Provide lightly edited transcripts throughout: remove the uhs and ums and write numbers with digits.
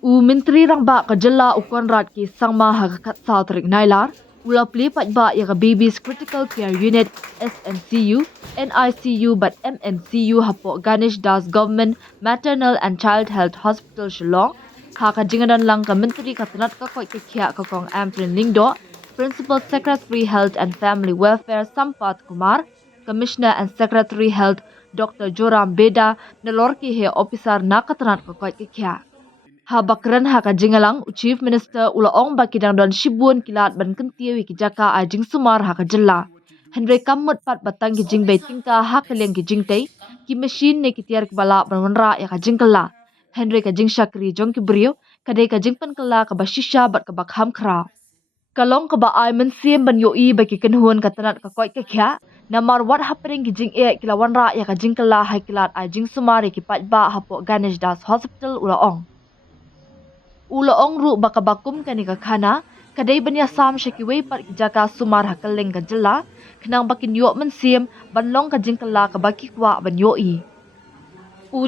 Menteri rangba kajala ukonrat ki sangma hagakat Southrik Nailar, ula pli pajba ya Babies Critical Care Unit SNCU, NICU but MNCU hapo Ganesh Das Government Maternal and Child Health Hospital Shillong, haka jingadan lang ka menteri katanat ka koi kikya ka kong Amprin Lingdo, Principal Secretary Health and Family Welfare Sampat Kumar, Commissioner and Secretary Health Dr. Joram Beda, nalorki he officer na katanat ka koi kikya. Habakran haka jingalang Chief Minister ulaong bakidang don Shibun kilat ban kentiwi ki jaka ajing sumar haka jella. Henry kamut pat batang ki jing tingka haka leng ki jing ki machine ne ki tiar ki bala ban wanra ya ka jingkala. Henry ka jing shakri jong ki brio kadai ka jing pankala ka bashisha bat ka bakham kra. Kalong ka ba ay mensim ban yoi baki kenhun ka tanat ka koi ka kya. Namar what happening ki jing kila wanra ya ka jingkala hai kilat ajing sumari ki patba hapo Ganesh Das Hospital ulaong. Ulaong ru bakabakum kani kakana, kadai banya sam shakiway pat jaka sumar hakaling kajala, kenang bakin yo mensim banlong kajingkala kabaki kwa banyoi.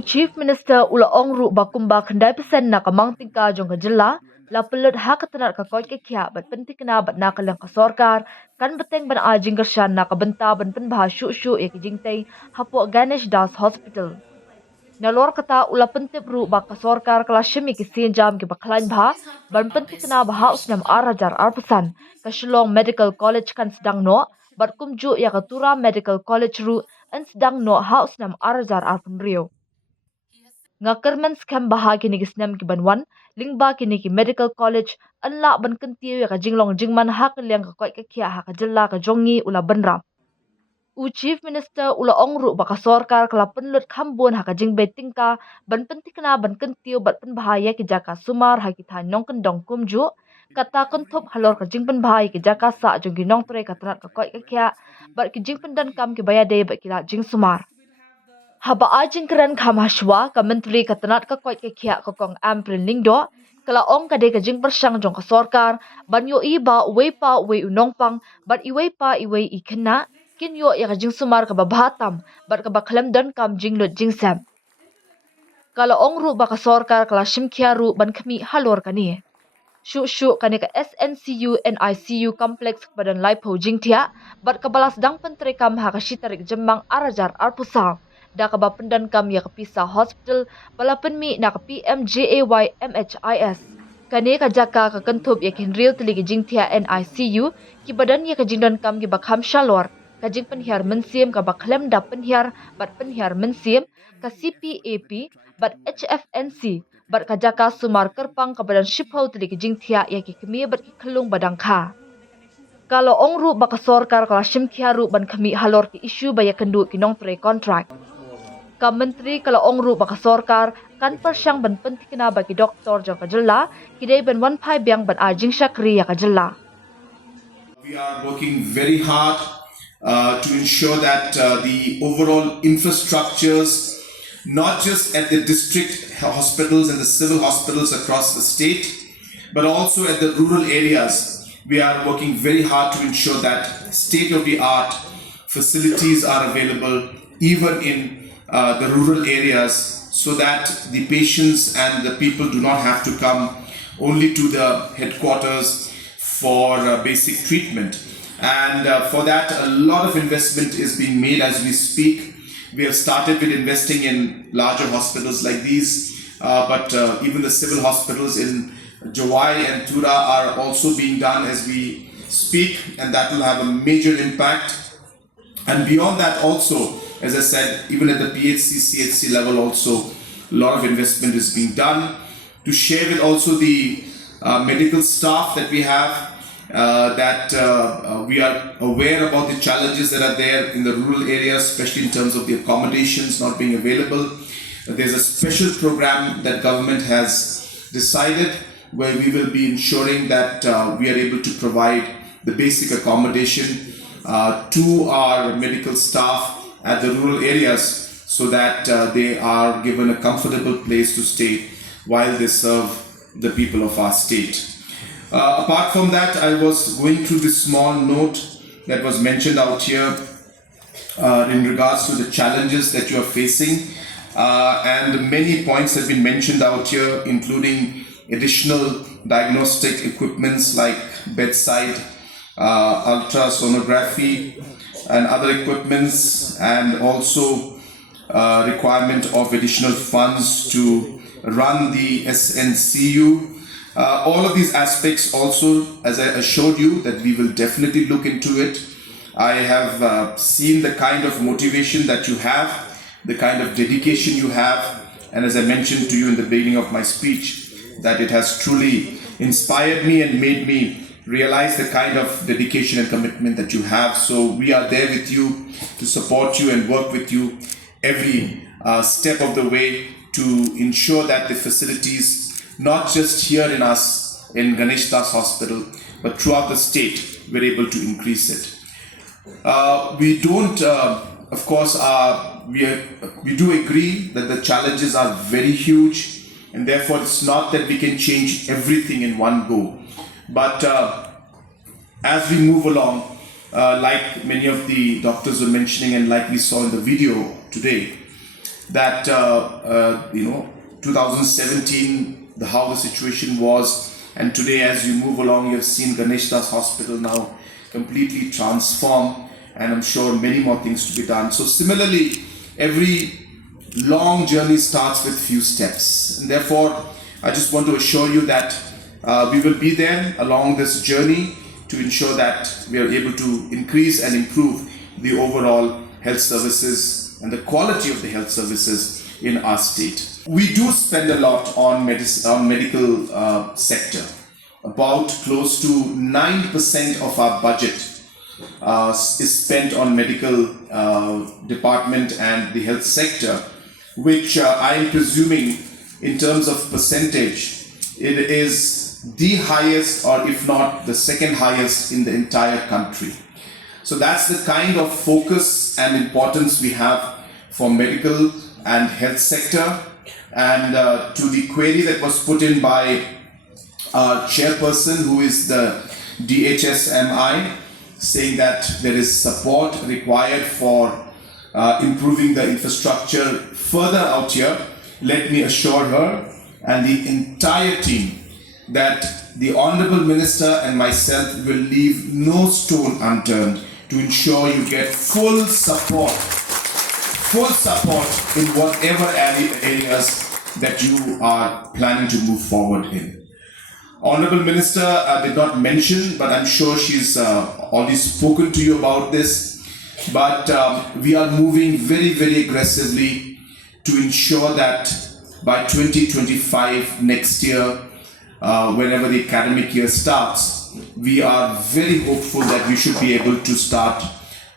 Chief Minister ulaong ru bakumba kendai pesen na kamang tingka jong kajala, la pelut hakatanat ka koi kekya bat pentikna bat nakalang kasorkar, kan beteng ban ajing kersyan na kabenta ban penbah syu-syu ya kijingtay hapo Ganesh Das Hospital. Nalor kata ula pentip ru baka sorkar kala shimi ki sinjam ki baklain bha ban pentik na baha usnam arajar arpesan ka Shillong Medical College kan sedang no bat kumju ya katura Medical College ru an sedang no ha usnam arajar arpun rio. Ngakermen skam baha kini ki snam ki banwan lingba kini ki Medical College an la ban kentiu ya ka jinglong jingman ha kaliang ka koi ka kia ha ka jella ka jongi ula benram. Chief Minister ulaong ru baka sorkar kala penlut khambun haka jingbe tingka ban pentikna ban kentiu bat penbahaya ki jaka sumar haki than nong kendong kumju kata kentup halor ka jingpen bahaya ki jaka sa jong ki nong tre katrat ka koi ka kya bat ki jingpen dan kam ki bayade bat ki la jing sumar. Haba ajing keren kam hashwa ka menteri katanat ka koi ka kya ka kong Amprin Lingdo kala ong kade ka jing persang jong ka sorkar ban yo iba uwe pa uwe unong pang bat iwe pa iwe ikena kin yo ya jing sumar ka babatam bat ka bakhlem dan kam jing lut jing sam kala ong ru baka sorkar kala shimkhia ru ban khmi halor kani shu kani ka SNCU NICU complex badan laipo jing thia bat ka balas dang pentre kam ha ka shitarik jembang arajar arpusa da ka bapendan kam ya ka pisa hospital bala penmi na ka PMJAY MHIS kani ka jaka ka kentup ya kin real tili jing thia NICU ki badan ya ka jingdan kam ki bakham shalor kajing penhiar mensim ka bakhlem da penhiar bat penhiar mensim ka CPAP bat HFNC bat ka jaka sumar kerpang ka badan shiphau tili ki jing thia ya ki kemi bat ki khlung badang kha kalau ong ru baka sorkar kala shimkhia ru ban khami halor ki issue baya kendu ki nong pre contract ka menteri kalau ong ru baka sorkar kan persyang ban pentikna bagi doktor jong ka jella kidai ban wan phai byang ban ajing shakri ya ka jella. We are working very hard to ensure that the overall infrastructures, not just at the district hospitals and the civil hospitals across the state, but also at the rural areas, we are working very hard to ensure that state-of-the-art facilities are available even in the rural areas so that the patients and the people do not have to come only to the headquarters for basic treatment. And for that, a lot of investment is being made as we speak. We have started with investing in larger hospitals like these, but even the civil hospitals in Jawai and Tura are also being done as we speak, and that will have a major impact. And beyond that also, as I said, even at the PHC, CHC level also, a lot of investment is being done to share with also the medical staff that we have, that we are aware about the challenges that are there in the rural areas, especially in terms of the accommodations not being available. There's a special program that government has decided where we will be ensuring that we are able to provide the basic accommodation to our medical staff at the rural areas so that they are given a comfortable place to stay while they serve the people of our state. Apart from that, I was going through this small note that was mentioned out here in regards to the challenges that you are facing, and many points have been mentioned out here, including additional diagnostic equipments like bedside ultrasonography and other equipments, and also requirement of additional funds to run the SNCU. All of these aspects also, as I assured you, that we will definitely look into it. I have seen the kind of motivation that you have, the kind of dedication you have, and as I mentioned to you in the beginning of my speech, that it has truly inspired me and made me realize the kind of dedication and commitment that you have. So we are there with you to support you and work with you every step of the way to ensure that the facilities, not just here in Ganesh Hospital, but throughout the state, we're able to increase it. We don't, of course, we do agree that the challenges are very huge, and therefore it's not that we can change everything in one go. But as we move along, like many of the doctors were mentioning, and like we saw in the video today, that 2017, how the situation was, and today as you move along, you have seen Ganesh Hospital now completely transformed, and I'm sure many more things to be done. So similarly, every long journey starts with few steps, and therefore I just want to assure you that we will be there along this journey to ensure that we are able to increase and improve the overall health services and the quality of the health services in our state. We do spend a lot on medical sector. About close to 9% of our budget is spent on medical department and the health sector, which I am presuming in terms of percentage, it is the highest, or if not the second highest in the entire country. So that's the kind of focus and importance we have for medical and health sector. And to the query that was put in by our chairperson, who is the DHSMI, saying that there is support required for improving the infrastructure further out here, let me assure her and the entire team that the Honorable Minister and myself will leave no stone unturned to ensure you get full support in whatever areas that you are planning to move forward in. Honorable Minister did not mention, but I'm sure she's already spoken to you about this. But we are moving very, very aggressively to ensure that by 2025, next year, whenever the academic year starts, we are very hopeful that we should be able to start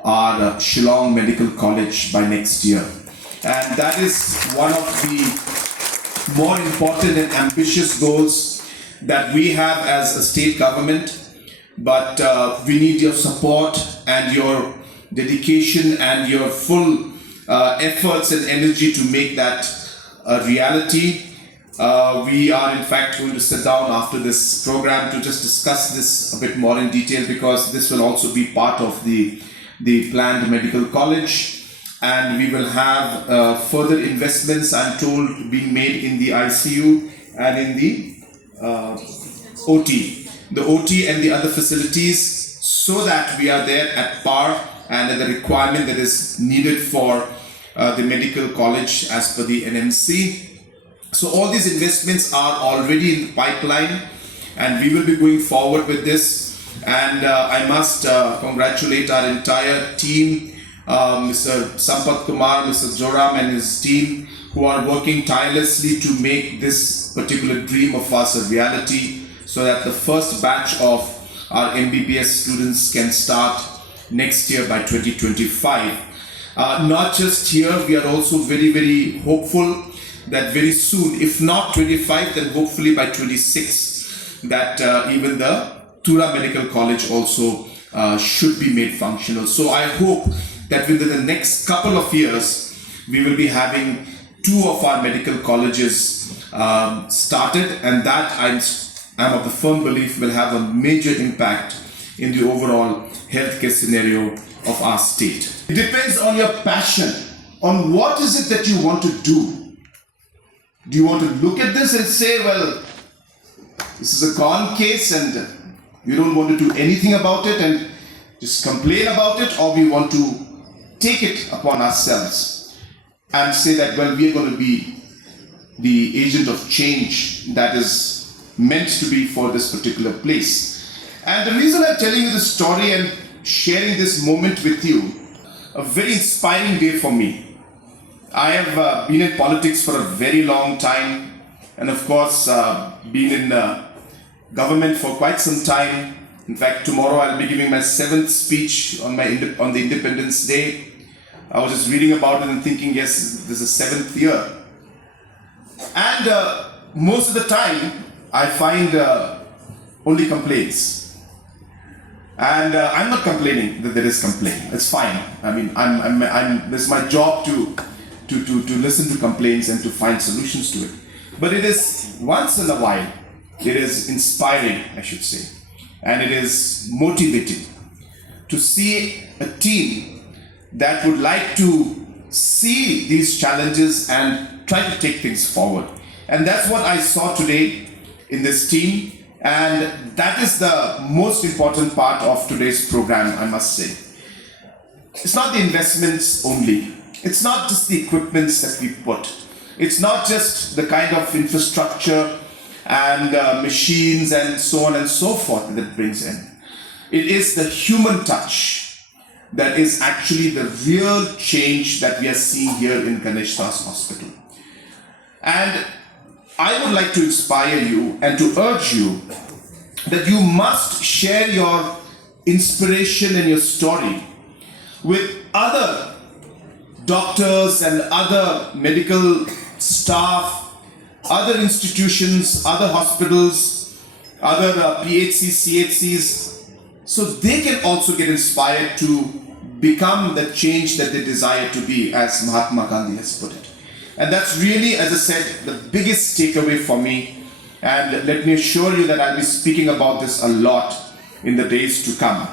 our Shillong Medical College by next year. And that is one of the more important and ambitious goals that we have as a state government. But we need your support and your dedication and your full efforts and energy to make that a reality. We are in fact going to sit down after this program to just discuss this a bit more in detail, because this will also be part of the planned medical college, and we will have further investments, I'm told, being made in the ICU and in the OT and the other facilities, so that we are there at par and at the requirement that is needed for the medical college as per the NMC. So all these investments are already in the pipeline, and we will be going forward with this. And I must congratulate our entire team, Mr. Sampat Kumar, Mr. Joram and his team, who are working tirelessly to make this particular dream of us a reality, so that the first batch of our MBBS students can start next year by 2025. Not just here, we are also very, very hopeful that very soon, if not 25, then hopefully by 26, that even the Tura Medical College also should be made functional. So I hope that within the next couple of years, we will be having 2 of our medical colleges started, and that I'm of the firm belief will have a major impact in the overall healthcare scenario of our state. It depends on your passion, on what is it that you want to do. Do you want to look at this and say, well, this is a gone case and we don't want to do anything about it and just complain about it, or we want to take it upon ourselves and say that, well, we are going to be the agent of change that is meant to be for this particular place. And the reason I'm telling you this story and sharing this moment with you, a very inspiring day for me. I have been in politics for a very long time, and of course been in government for quite some time. In fact, tomorrow I'll be giving my 7th speech on the Independence Day. I was just reading about it and thinking, yes, this is the 7th year. And most of the time, I find only complaints. And I'm not complaining that there is complaining. It's fine. I mean, it's my job to listen to complaints and to find solutions to it. But it is once in a while, it is inspiring, I should say. And it is motivating to see a team that would like to see these challenges and try to take things forward. And that's what I saw today in this team. And that is the most important part of today's program, I must say. It's not the investments only. It's not just the equipments that we put. It's not just the kind of infrastructure and machines and so on and so forth that it brings in. It is the human touch that is actually the real change that we are seeing here in Ganesh Hospital. And I would like to inspire you and to urge you that you must share your inspiration and your story with other doctors and other medical staff, other institutions, other hospitals, other PHCs, CHCs, so they can also get inspired to become the change that they desire to be, as Mahatma Gandhi has put it. And that's really, as I said, the biggest takeaway for me. And let me assure you that I'll be speaking about this a lot in the days to come.